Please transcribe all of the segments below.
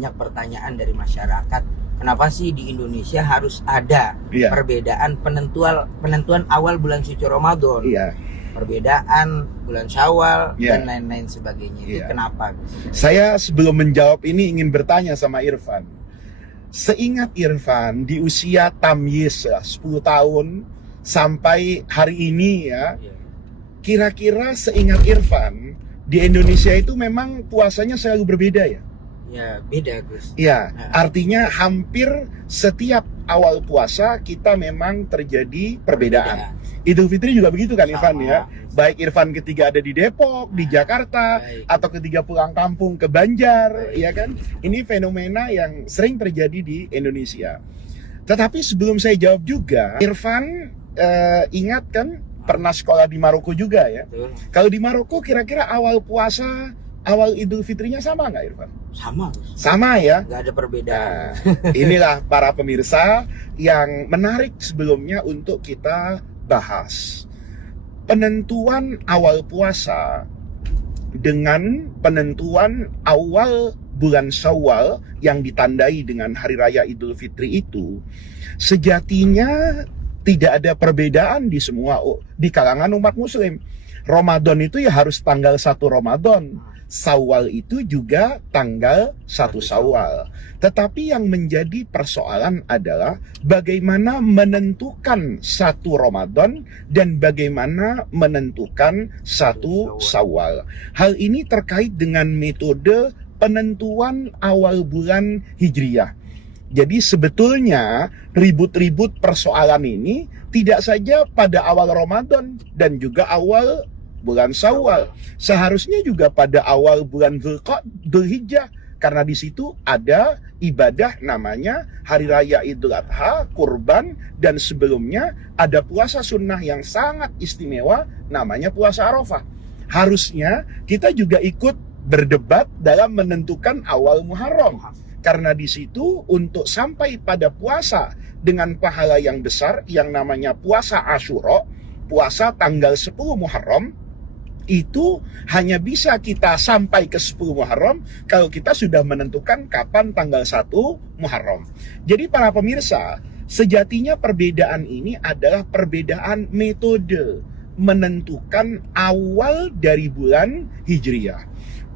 banyak pertanyaan dari masyarakat. Kenapa sih di Indonesia harus ada perbedaan penentuan awal bulan suci Ramadan? Perbedaan bulan Syawal dan lain-lain sebagainya. Itu kenapa? Saya sebelum menjawab ini ingin bertanya sama Irfan. Seingat Irfan di usia tamyiz 10 tahun sampai hari ini ya, kira-kira seingat Irfan di Indonesia itu memang puasanya selalu berbeda ya? Ya, beda Gus. Ya, artinya hampir setiap awal puasa kita memang terjadi perbedaan. Idul Fitri juga begitu kan Irfan ya? Baik Irfan ketika ada di Depok, di Jakarta, atau ketika pulang kampung ke Banjar, ya kan? Ini fenomena yang sering terjadi di Indonesia. Tetapi sebelum saya jawab juga, Irfan ingat kan pernah sekolah di Maroko juga ya? Kalau di Maroko kira-kira awal puasa, awal Idul Fitrinya sama nggak Irfan? Sama. Sama ya? Nggak ada perbedaan. Inilah para pemirsa yang menarik sebelumnya untuk kita bahas. Penentuan awal puasa dengan penentuan awal bulan Syawal yang ditandai dengan Hari Raya Idul Fitri itu sejatinya tidak ada perbedaan di kalangan umat muslim. Ramadan itu ya harus tanggal 1 Ramadan. Syawal itu juga tanggal 1 Syawal. Tetapi yang menjadi persoalan adalah bagaimana menentukan 1 Ramadan dan bagaimana menentukan 1 Syawal. Hal ini terkait dengan metode penentuan awal bulan Hijriyah. Jadi sebetulnya ribut-ribut persoalan ini tidak saja pada awal Ramadan dan juga awal bulan Syawal. Seharusnya juga pada awal bulan Dzulhijjah, karena di situ ada ibadah namanya Hari Raya Idul Adha, kurban, dan sebelumnya ada puasa sunnah yang sangat istimewa namanya puasa Arafah. Harusnya kita juga ikut berdebat dalam menentukan awal Muharram. Karena di situ untuk sampai pada puasa dengan pahala yang besar yang namanya puasa Asyura, puasa tanggal 10 Muharram, itu hanya bisa kita sampai ke 10 Muharram kalau kita sudah menentukan kapan tanggal 1 Muharram. Jadi para pemirsa, sejatinya perbedaan ini adalah perbedaan metode menentukan awal dari bulan Hijriyah.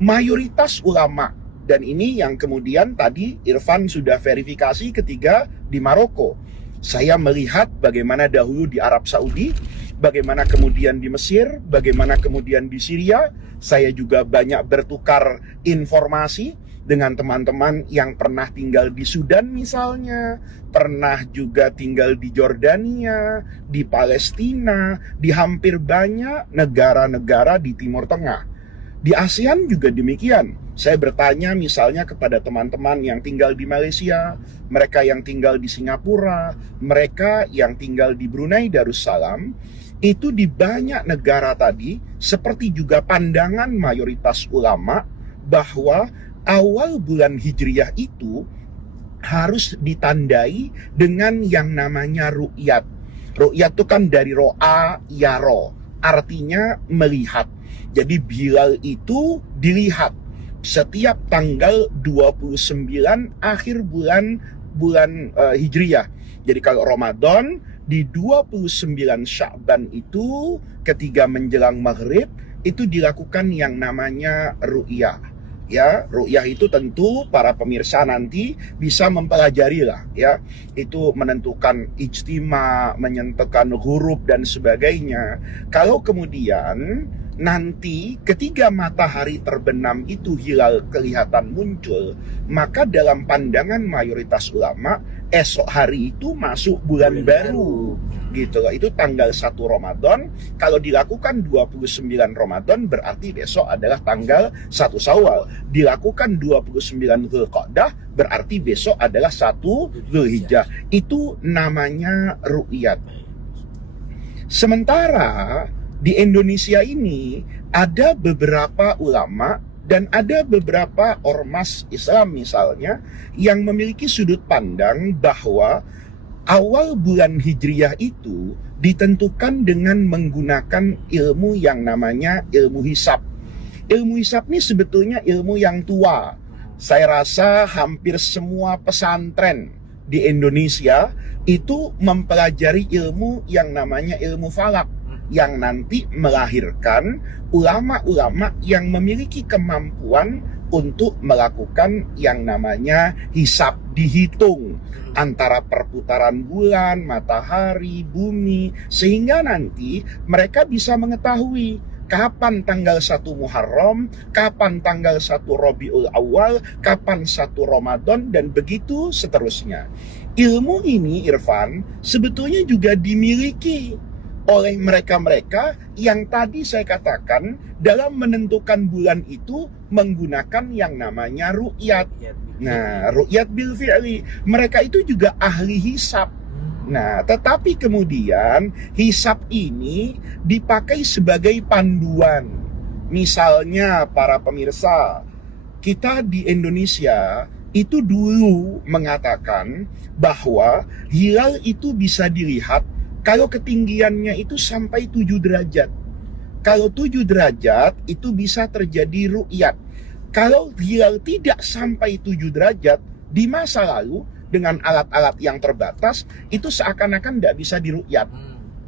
Mayoritas ulama, dan ini yang kemudian tadi Irfan sudah verifikasi ketika di Maroko. Saya melihat bagaimana dahulu di Arab Saudi, bagaimana kemudian di Mesir, bagaimana kemudian di Syria. Saya juga banyak bertukar informasi dengan teman-teman yang pernah tinggal di Sudan misalnya, pernah juga tinggal di Jordania, di Palestina, di hampir banyak negara-negara di Timur Tengah. Di ASEAN juga demikian. Saya bertanya misalnya kepada teman-teman yang tinggal di Malaysia, mereka yang tinggal di Singapura, mereka yang tinggal di Brunei Darussalam, itu di banyak negara tadi, seperti juga pandangan mayoritas ulama, bahwa awal bulan Hijriyah itu harus ditandai dengan yang namanya ru'yat. Ru'yat itu kan dari ro'a yaro, artinya melihat. Jadi Bilal itu dilihat setiap tanggal 29 akhir bulan Hijriyah. Jadi kalau Ramadan di 29 Sya'ban itu ketika menjelang maghrib itu dilakukan yang namanya ru'yah. Ya, ru'yah itu tentu para pemirsa nanti bisa mempelajari lah ya. Itu menentukan ijtima, menentukan huruf dan sebagainya. Kalau kemudian nanti ketika matahari terbenam itu hilal kelihatan muncul, maka dalam pandangan mayoritas ulama esok hari itu masuk bulan baru gitu loh. Itu tanggal 1 Ramadan. Kalau dilakukan 29 Ramadan berarti besok adalah tanggal 1 Syawal. Dilakukan 29 Dzulqa'dah berarti besok adalah 1 Dzulhijjah. Itu namanya ru'yat. Sementara di Indonesia ini ada beberapa ulama dan ada beberapa ormas Islam misalnya yang memiliki sudut pandang bahwa awal bulan Hijriyah itu ditentukan dengan menggunakan ilmu yang namanya ilmu hisab. Ilmu hisab ini sebetulnya ilmu yang tua. saya rasa hampir semua pesantren di Indonesia itu mempelajari ilmu yang namanya ilmu falak, yang nanti melahirkan ulama-ulama yang memiliki kemampuan untuk melakukan yang namanya hisab, dihitung antara perputaran bulan, matahari, bumi, sehingga nanti mereka bisa mengetahui kapan tanggal 1 Muharram, kapan tanggal 1 Rabiul Awal, kapan 1 Ramadan, dan begitu seterusnya. Ilmu ini, Irfan, sebetulnya juga dimiliki oleh mereka-mereka yang tadi saya katakan dalam menentukan bulan itu menggunakan yang namanya ru'yat. Nah, ru'yat bil fi'li. Mereka itu juga ahli hisab. Nah, tetapi kemudian hisab ini dipakai sebagai panduan. Misalnya para pemirsa, kita di Indonesia itu dulu mengatakan bahwa hilal itu bisa dilihat kalau ketinggiannya itu sampai 7 derajat. Kalau 7 derajat itu bisa terjadi ru'yat. Kalau hilal tidak sampai 7 derajat di masa lalu dengan alat-alat yang terbatas itu seakan-akan tidak bisa diru'yat.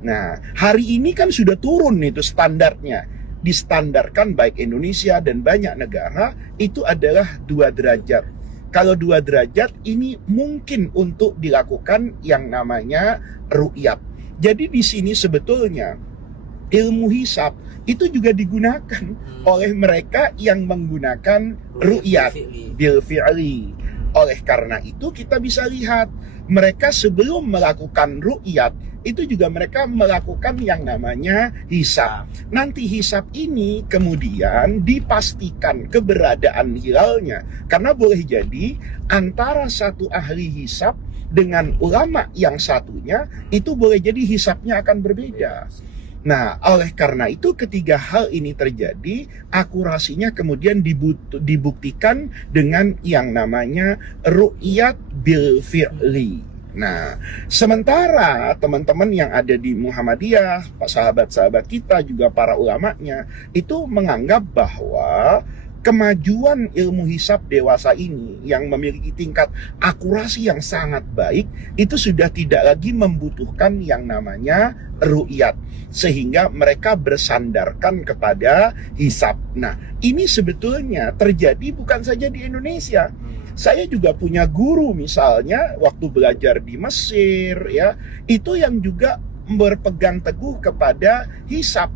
Nah, hari ini kan sudah turun itu standarnya. Distandarkan baik Indonesia dan banyak negara itu adalah 2 derajat. Kalau 2 derajat ini mungkin untuk dilakukan yang namanya ru'yat. Jadi di sini sebetulnya ilmu hisab itu juga digunakan oleh mereka yang menggunakan ru'yat bil fi'li. Oleh karena itu kita bisa lihat mereka sebelum melakukan ru'yat itu juga mereka melakukan yang namanya hisab. Nanti hisab ini kemudian dipastikan keberadaan hilalnya, karena boleh jadi antara satu ahli hisab dengan ulama yang satunya itu boleh jadi hisabnya akan berbeda. Nah, oleh karena itu ketiga hal ini terjadi, akurasinya kemudian dibuktikan dengan yang namanya ru'yat bil fi'li. Nah, sementara teman-teman yang ada di Muhammadiyah, sahabat-sahabat kita juga para ulamanya itu menganggap bahwa kemajuan ilmu hisab dewasa ini yang memiliki tingkat akurasi yang sangat baik itu sudah tidak lagi membutuhkan yang namanya ru'yat, sehingga mereka bersandarkan kepada hisab. Nah, ini sebetulnya terjadi bukan saja di Indonesia. Saya juga punya guru misalnya waktu belajar di Mesir ya, itu yang juga berpegang teguh kepada hisab.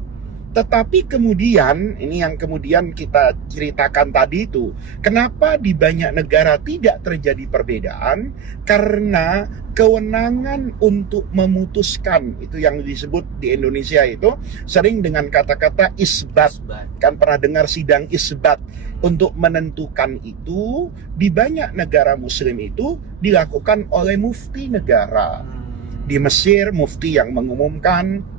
Tetapi kemudian, ini yang kemudian kita ceritakan tadi itu, kenapa di banyak negara tidak terjadi perbedaan? Karena kewenangan untuk memutuskan, itu yang disebut di Indonesia itu sering dengan kata-kata isbat. Kan pernah dengar sidang isbat? Untuk menentukan itu, di banyak negara muslim itu dilakukan oleh mufti negara. Di Mesir, mufti yang mengumumkan.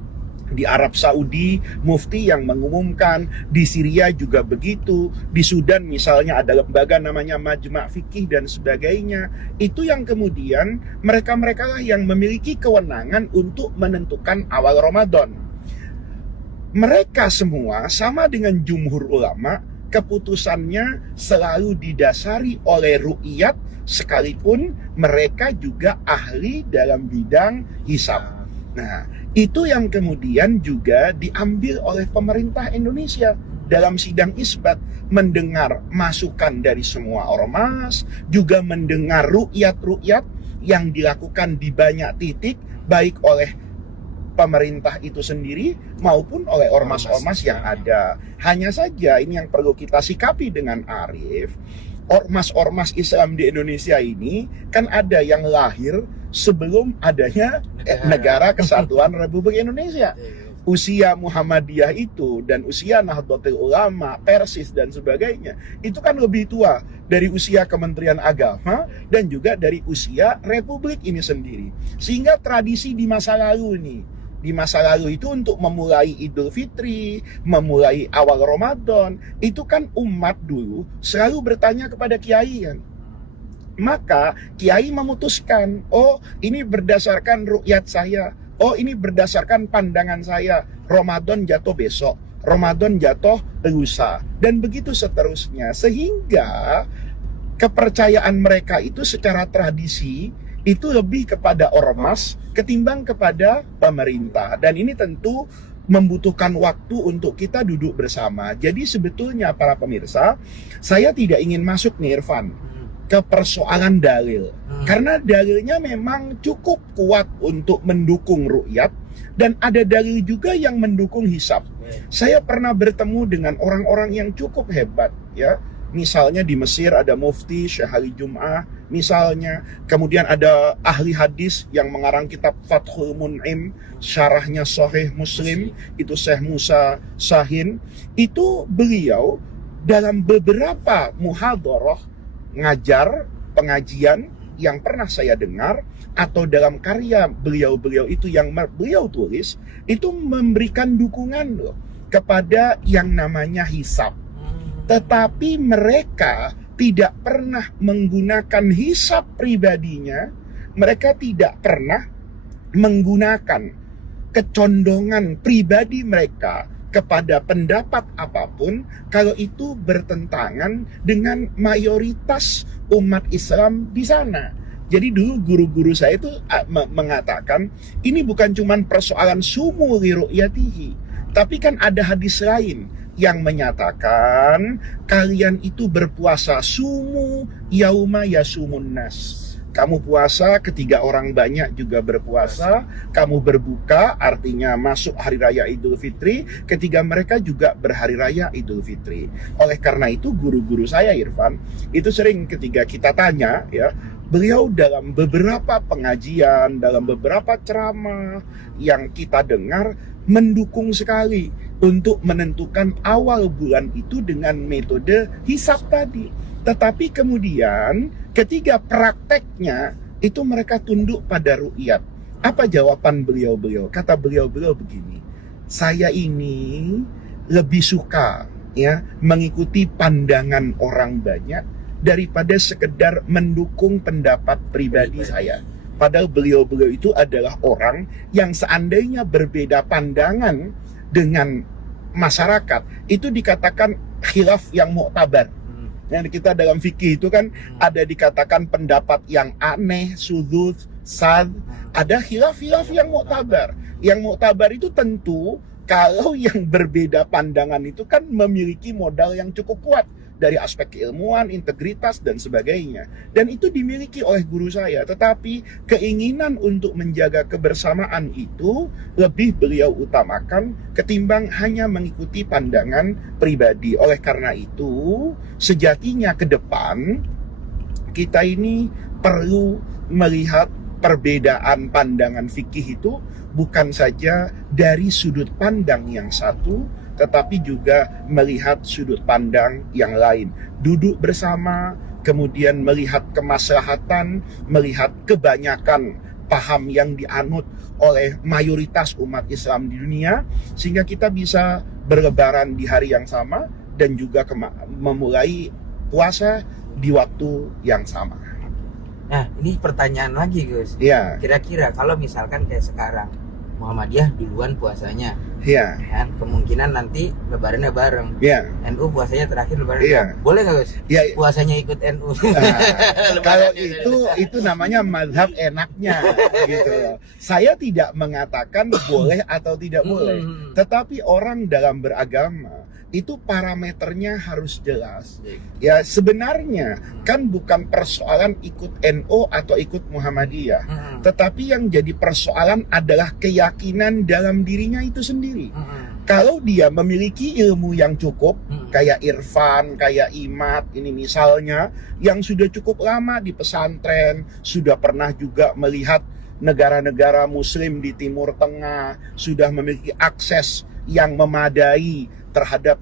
Di Arab Saudi, mufti yang mengumumkan. Di Syria juga begitu. Di Sudan misalnya ada lembaga namanya Majma' Fikih dan sebagainya. Itu yang kemudian mereka-mereka lah yang memiliki kewenangan untuk menentukan awal Ramadan. Mereka semua sama dengan jumhur ulama, keputusannya selalu didasari oleh ru'yat, sekalipun mereka juga ahli dalam bidang hisab. Nah, itu yang kemudian juga diambil oleh pemerintah Indonesia dalam sidang isbat, mendengar masukan dari semua ormas, juga mendengar ru'yat-ru'yat yang dilakukan di banyak titik, baik oleh pemerintah itu sendiri maupun oleh ormas-ormas yang ada. Hanya saja ini yang perlu kita sikapi dengan arif, ormas-ormas Islam di Indonesia ini kan ada yang lahir sebelum adanya negara Kesatuan Republik Indonesia. Usia Muhammadiyah itu dan usia Nahdlatul Ulama, Persis dan sebagainya itu kan lebih tua dari usia Kementerian Agama dan juga dari usia Republik ini sendiri. Sehingga tradisi di masa lalu nih, di masa lalu itu untuk memulai Idul Fitri, memulai awal Ramadan, itu kan umat dulu selalu bertanya kepada kiai kan. Maka kiai memutuskan, oh ini berdasarkan ru'yat saya, oh ini berdasarkan pandangan saya, Ramadan jatuh besok, Ramadan jatuh lusa, dan begitu seterusnya. Sehingga kepercayaan mereka itu secara tradisi itu lebih kepada ormas ketimbang kepada pemerintah. Dan ini tentu membutuhkan waktu untuk kita duduk bersama. Jadi sebetulnya para pemirsa, saya tidak ingin masuk nih Irfan ke persoalan dalil. Karena dalilnya memang cukup kuat untuk mendukung ru'yat, dan ada dalil juga yang mendukung hisab. Saya pernah bertemu dengan orang-orang yang cukup hebat, ya. Misalnya di Mesir ada Mufti Syekh Ali Jum'ah, misalnya. Kemudian ada ahli hadis yang mengarang kitab Fathul Mun'im, syarahnya Sahih Muslim, itu Syekh Musa Sahin. Itu beliau dalam beberapa muhadharah ngajar, pengajian yang pernah saya dengar, atau dalam karya beliau-beliau itu yang beliau tulis, itu memberikan dukungan loh kepada yang namanya hisab. Tetapi mereka tidak pernah menggunakan hisab pribadinya, mereka tidak pernah menggunakan kecondongan pribadi mereka kepada pendapat apapun kalau itu bertentangan dengan mayoritas umat Islam di sana. Jadi dulu guru-guru saya itu mengatakan ini bukan cuma persoalan sumu li ru'yatihi, tapi kan ada hadis lain yang menyatakan kalian itu berpuasa sumu yauma yasumun nas. Kamu puasa ketika orang banyak juga berpuasa, kamu berbuka artinya masuk hari raya Idul Fitri ketika mereka juga berhari raya Idul Fitri. Oleh karena itu guru-guru saya Irfan itu sering ketika kita tanya ya, beliau dalam beberapa pengajian, dalam beberapa ceramah yang kita dengar mendukung sekali untuk menentukan awal bulan itu dengan metode hisab tadi. Tetapi kemudian ketika prakteknya itu mereka tunduk pada ru'yat. Apa jawaban beliau-beliau? Kata beliau-beliau begini, saya ini lebih suka ya mengikuti pandangan orang banyak daripada sekedar mendukung pendapat pribadi saya. Padahal beliau-beliau itu adalah orang yang seandainya berbeda pandangan dengan masyarakat, itu dikatakan khilaf yang mu'tabar. Yang kita dalam fikih itu kan ada dikatakan pendapat yang aneh, sudud, sad, ada khilaf-khilaf yang mu'tabar. Yang mu'tabar itu tentu kalau yang berbeda pandangan itu kan memiliki modal yang cukup kuat dari aspek keilmuan, integritas, dan sebagainya. Dan itu dimiliki oleh guru saya. Tetapi keinginan untuk menjaga kebersamaan itu lebih beliau utamakan ketimbang hanya mengikuti pandangan pribadi. Oleh karena itu, sejatinya ke depan, kita ini perlu melihat perbedaan pandangan fikih itu bukan saja dari sudut pandang yang satu, tetapi juga melihat sudut pandang yang lain. Duduk bersama, kemudian melihat kemaslahatan, melihat kebanyakan paham yang dianut oleh mayoritas umat Islam di dunia, sehingga kita bisa berlebaran di hari yang sama dan juga memulai puasa di waktu yang sama. Nah, ini pertanyaan lagi, Gus. Ya. Kira-kira kalau misalkan kayak sekarang, Muhammadiyah duluan puasanya, ya, kan kemungkinan nanti lebarannya bareng. Ya. NU puasanya terakhir lebaran. Ya. Boleh nggak, Gus? Ya. Puasanya ikut NU. Kalau itu namanya mazhab enaknya, gitu. Saya tidak mengatakan boleh atau tidak boleh, tetapi orang dalam beragama itu parameternya harus jelas. Ya sebenarnya kan bukan persoalan ikut NU atau ikut Muhammadiyah, tetapi yang jadi persoalan adalah keyakinan dalam dirinya itu sendiri. Kalau dia memiliki ilmu yang cukup, kayak Irfan, kayak Imat, ini misalnya, yang sudah cukup lama di pesantren, sudah pernah juga melihat negara-negara Muslim di Timur Tengah, sudah memiliki akses yang memadai terhadap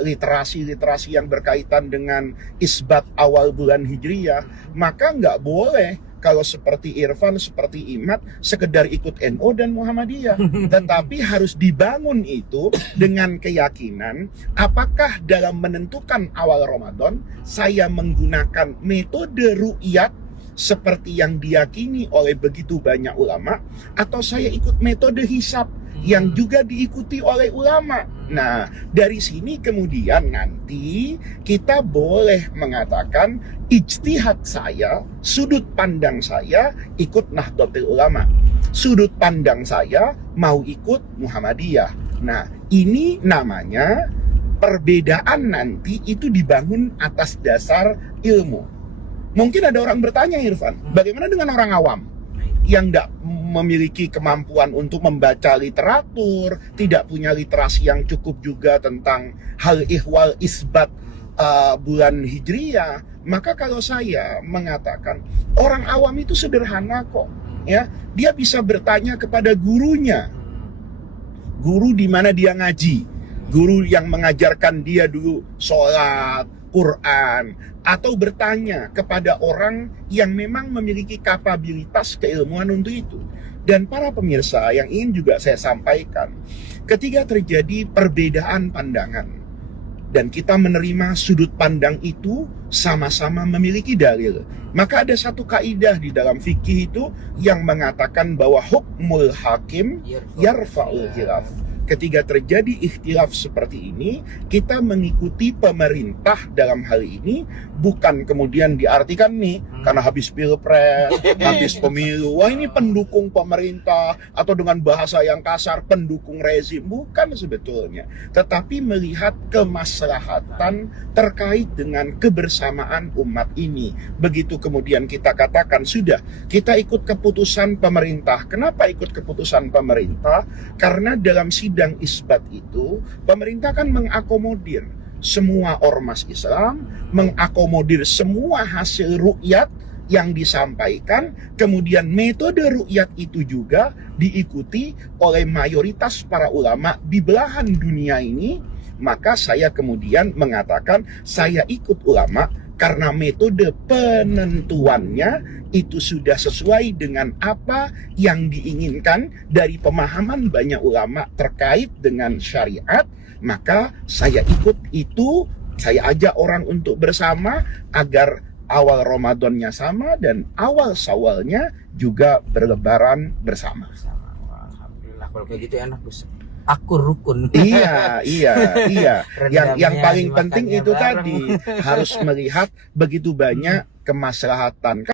literasi-literasi yang berkaitan dengan isbat awal bulan Hijriyah, maka nggak boleh kalau seperti Irfan, seperti Imat, sekedar ikut NU dan Muhammadiyah. Tetapi harus dibangun itu dengan keyakinan, apakah dalam menentukan awal Ramadan, saya menggunakan metode ru'yat seperti yang diyakini oleh begitu banyak ulama, atau saya ikut metode hisab yang juga diikuti oleh ulama. Nah, dari sini kemudian nanti kita boleh mengatakan ijtihad saya, sudut pandang saya ikut Nahdlatul Ulama. Sudut pandang saya mau ikut Muhammadiyah. Nah, ini namanya perbedaan nanti itu dibangun atas dasar ilmu. Mungkin ada orang bertanya, Irfan, bagaimana dengan orang awam yang tidak memiliki kemampuan untuk membaca literatur, tidak punya literasi yang cukup juga tentang hal ihwal isbat bulan Hijriyah? Maka kalau saya mengatakan orang awam itu sederhana kok, ya, dia bisa bertanya kepada gurunya, guru di mana dia ngaji, guru yang mengajarkan dia dulu sholat, Quran, atau bertanya kepada orang yang memang memiliki kapabilitas keilmuan untuk itu. Dan para pemirsa yang ingin juga saya sampaikan, ketika terjadi perbedaan pandangan dan kita menerima sudut pandang itu sama-sama memiliki dalil, maka ada satu kaidah di dalam fikih itu yang mengatakan bahwa hukmul hakim yarfa'ul khilaf. Ketika terjadi ikhtilaf seperti ini, kita mengikuti pemerintah dalam hal ini, bukan kemudian diartikan nih, karena habis pilpres, habis pemilu, wah ini pendukung pemerintah, atau dengan bahasa yang kasar, pendukung rezim. Bukan sebetulnya. Tetapi melihat kemaslahatan terkait dengan kebersamaan umat ini. Begitu kemudian kita katakan, sudah, kita ikut keputusan pemerintah. Kenapa ikut keputusan pemerintah? Karena dalam sidang isbat itu, pemerintah kan mengakomodir semua ormas Islam, mengakomodir semua hasil ru'yat yang disampaikan, kemudian metode ru'yat itu juga diikuti oleh mayoritas para ulama di belahan dunia ini. Maka saya kemudian mengatakan saya ikut ulama karena metode penentuannya itu sudah sesuai dengan apa yang diinginkan dari pemahaman banyak ulama terkait dengan syariat. Maka saya ikut itu, saya ajak orang untuk bersama agar awal Ramadannya sama dan awal Syawalnya juga berlebaran bersama. Alhamdulillah, kalau kayak gitu enak, Gus. Akur rukun. Iya. Yang paling penting itu tadi harus melihat begitu banyak kemaslahatan.